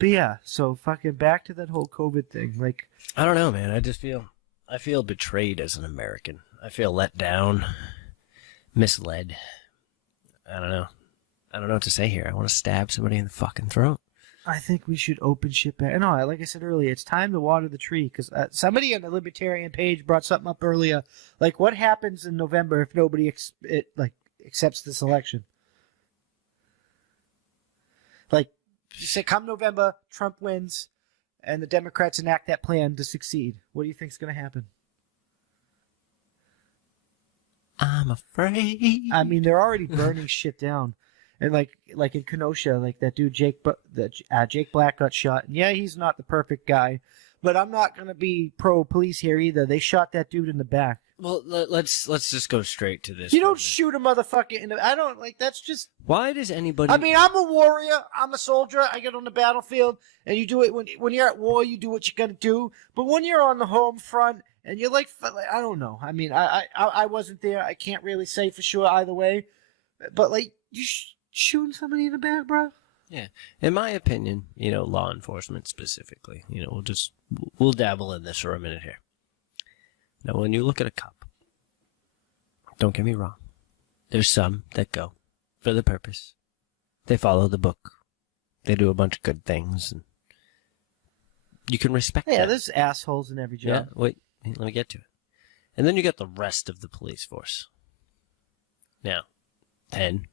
But yeah, so fucking back to that whole COVID thing. Like, I don't know, man. I feel betrayed as an American. I feel let down, misled. I don't know. I don't know what to say here. I want to stab somebody in the fucking throat. I think we should open shit back. No, like I said earlier, it's time to water the tree. Because somebody on the Libertarian page brought something up earlier. Like, what happens in November if nobody accepts this election? Like, say come November, Trump wins, and the Democrats enact that plan to succeed. What do you think is going to happen? I'm afraid. I mean, they're already burning shit down. And like in Kenosha, like that dude Jake Black got shot. And yeah, he's not the perfect guy, but I'm not gonna be pro police here either. They shot that dude in the back. Well, let's just go straight to this. You don't shoot a motherfucker in the. I don't like. That's just. Why does anybody? I mean, I'm a warrior. I'm a soldier. I get on the battlefield, and you do it when you're at war. You do what you gotta do. But when you're on the home front, and you're like, I don't know. I mean, I wasn't there. I can't really say for sure either way. But like you. Shooting somebody in the back, bro? Yeah. In my opinion, law enforcement specifically, we'll dabble in this for a minute here. Now, when you look at a cop, don't get me wrong. There's some that go for the purpose. They follow the book. They do a bunch of good things. And you can respect that. Yeah, there's assholes in every job. Yeah, wait, let me get to it. And then you got the rest of the police force. Now, 10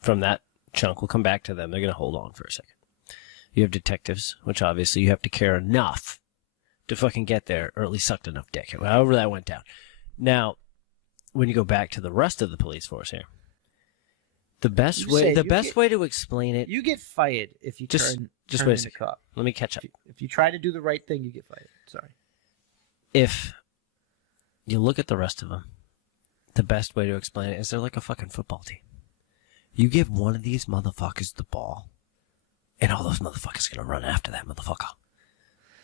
from that chunk will come back to them. They're going to hold on for a second. You have detectives, which obviously you have to care enough to fucking get there, or at least sucked enough dick. However that went down. Now, when you go back to the rest of the police force here, the best way to explain it. You get fired if you just turn wait a second. cop. Let me catch up. If you try to do the right thing, you get fired. Sorry. If you look at the rest of them, the best way to explain it is they're like a fucking football team. You give one of these motherfuckers the ball, and all those motherfuckers are going to run after that motherfucker.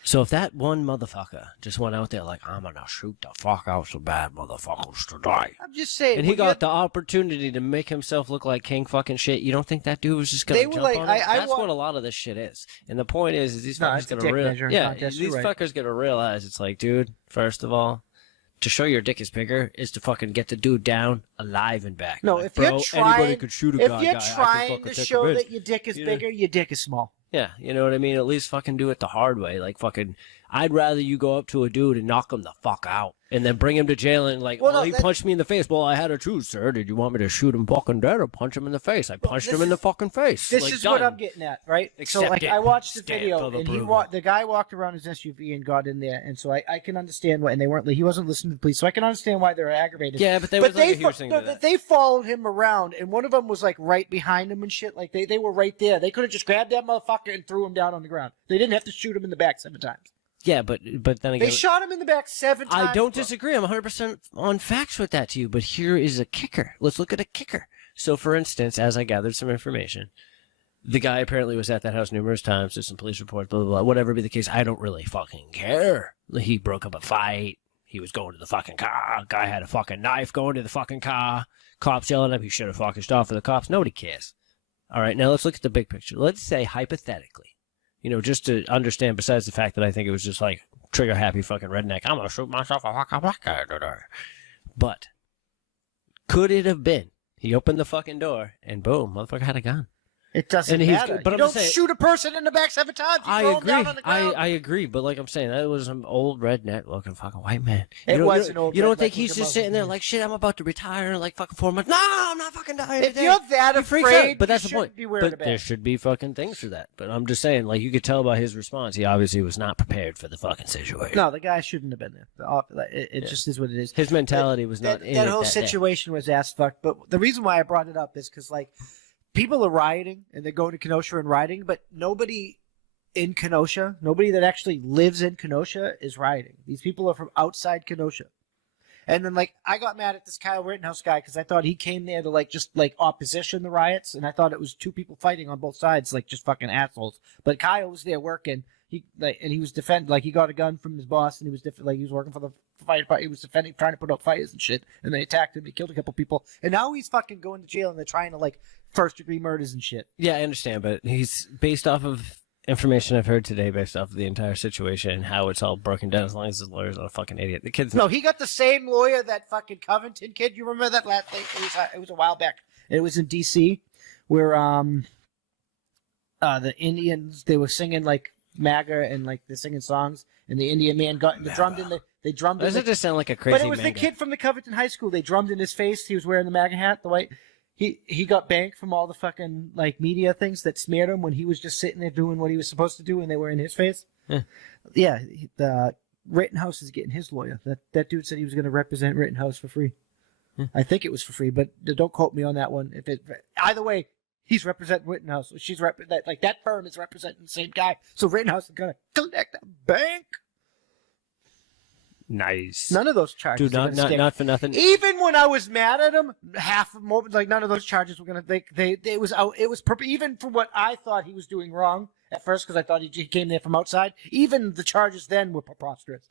So if that one motherfucker just went out there like, I'm going to shoot the fuck out some bad motherfuckers today. I'm just saying. And he got the opportunity to make himself look like king fucking shit. You don't think that dude was just going to jump on it? That's what a lot of this shit is. And the point is these fuckers going to realize. Yeah, these fuckers going to realize it's like, dude, first of all, to show your dick is bigger is to fucking get the dude down alive and back. No, like, if you're trying, anybody could shoot a guy. If you're trying to show that your dick is bigger, your dick is small. Yeah, you know what I mean? At least fucking do it the hard way. Like fucking, I'd rather you go up to a dude and knock him the fuck out. And then bring him to jail and like, he punched me in the face. Well, I had to choose, sir. Did you want me to shoot him fucking dead or punch him in the face? I punched him in the fucking face. This is what I'm getting at, right? So like, I watched the video and the guy walked around his SUV and got in there. And so I can understand why, and he wasn't listening to the police. So I can understand why they're aggravated. Yeah, but they followed him around and one of them was like right behind him and shit. Like they were right there. They could have just grabbed that motherfucker and threw him down on the ground. They didn't have to shoot him in the back 7 times. Yeah, but then again... They shot him in the back 7 times. I don't disagree. I'm 100% on facts with that to you, but here is a kicker. Let's look at a kicker. So, for instance, as I gathered some information, the guy apparently was at that house numerous times. There's some police reports, blah, blah, blah. Whatever be the case, I don't really fucking care. He broke up a fight. He was going to the fucking car. Guy had a fucking knife going to the fucking car. Cops yelling at him. He should have fucking stopped for the cops. Nobody cares. All right, now let's look at the big picture. Let's say, hypothetically, just to understand, besides the fact that I think it was just like trigger-happy fucking redneck, I'm going to shoot myself a fucking black guy. But could it have been he opened the fucking door and boom, motherfucker had a gun? It doesn't matter. But you don't shoot a person in the back 7 times. I agree. I agree. But like I'm saying, that was some old redneck looking fucking white man. It was an old. You don't think he's just sitting there like, shit, I'm about to retire in like fucking 4 months. No, I'm not fucking dying. If you're that afraid, but that's the point. But there should be fucking things for that. But I'm just saying, like you could tell by his response, he obviously was not prepared for the fucking situation. No, the guy shouldn't have been there. It just is what it is. His mentality was not. That whole situation was ass fucked. But the reason why I brought it up is because like. People are rioting, and they're going to Kenosha and rioting, but nobody in Kenosha, nobody that actually lives in Kenosha is rioting. These people are from outside Kenosha. And then, like, I got mad at this Kyle Rittenhouse guy because I thought he came there to, just opposition the riots, and I thought it was 2 people fighting on both sides, like, just fucking assholes. But Kyle was there working, and he was defending, he got a gun from his boss, and he was he was working for the fight. He was defending, trying to put out fires and shit, and they attacked him. He killed a couple people, and now he's fucking going to jail, and they're trying to, first-degree murders and shit. Yeah, I understand, but he's based off of information I've heard today based off of the entire situation and how it's all broken down, as long as his lawyer's not a fucking idiot. The kid's No, he got the same lawyer that fucking Covington kid. You remember that last thing? It was a while back. It was in D.C. where the Indians, they were singing like MAGA and like they're singing songs, and the Indian man got they drummed in the they drummed. Doesn't in it just sound like a crazy? But it was the kid from the Covington High School. They drummed in his face. He was wearing the MAGA hat, the white. He got banked from all the fucking like media things that smeared him when he was just sitting there doing what he was supposed to do, and they were in his face. Yeah, the Rittenhouse is getting his lawyer. That dude said he was going to represent Rittenhouse for free. I think it was for free, but don't quote me on that one. Either way, he's representing Rittenhouse. She's that firm is representing the same guy. So Rittenhouse is going to collect a bank. Nice. None of those charges. Dude, not for nothing. Even when I was mad at him, none of those charges were gonna. It was out. It was even for what I thought he was doing wrong at first, because I thought he came there from outside. Even the charges then were preposterous.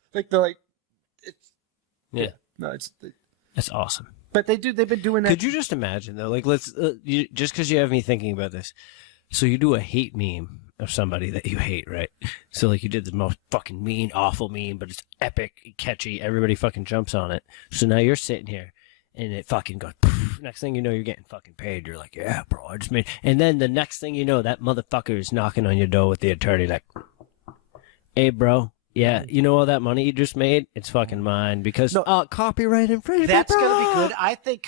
That's awesome. But they've been doing that. Could you just imagine though? Like, let's just because you have me thinking about this. So you do a hate meme of somebody that you hate, right? So like you did the most fucking mean, awful meme, but it's epic, catchy. Everybody fucking jumps on it. So now you're sitting here, and it fucking goes. Poof. Next thing you know, you're getting fucking paid. You're like, yeah, bro, I just made. And then the next thing you know, that motherfucker is knocking on your door with the attorney, like, hey, bro. Yeah, you know all that money you just made? It's fucking mine because copyright infringement. That's gonna be good. I think